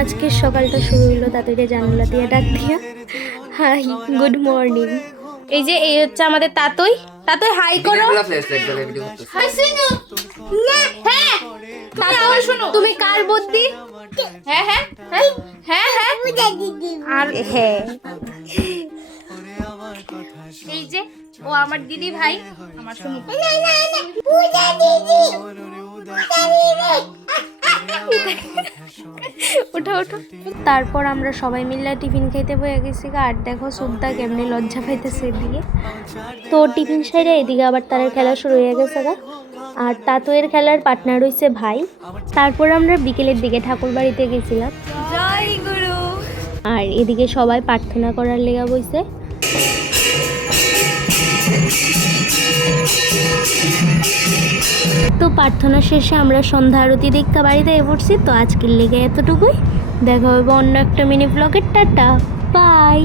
আজকে সকালটা শুরু হলো তাড়াতাড়ি জানালা দিয়ে ডাক দিয়া। Hi, good morning. এই যে এই হচ্ছে আমাদের তাতই। তাতই হাই করো। হাই শুনো না। হ্যাঁ তাতই শুনো। তুমি কার বুদ্ধি? হ্যাঁ হ্যাঁ হ্যাঁ হ্যাঁ হ্যাঁ আর হ্যাঁ এই যে ও আমার দিদি ভাই আমার শুনো। পূজা দিদি ওঠো ওঠো। তারপর আমরা সবাই মিলে টিফিন খাইতে বয়ে গেছি। আর দেখো সুদ্দা কেমনি লজ্জা পাইতেছে এদিকে। তো টিফিন সাইডে এদিকে আবার তার খেলা শুরু হয়ে গেছে গা। আর তাতইয়ের খেলার পার্টনার হইছে ভাই। তারপর আমরা বিকেলের দিকে ঠাকুর বাড়িতে গেছিলাম। জয় গুরু। আর এদিকে সবাই প্রার্থনা করার লেগা বইছে। তো প্রার্থনা শেষে আমরা সন্ধ্যা আরতি দেখতে বাড়িতে পড়ছি। তো আজকের লেগে এতটুকুই। দেখা হবে অন্য একটা মিনি ব্লগের। Tata bye.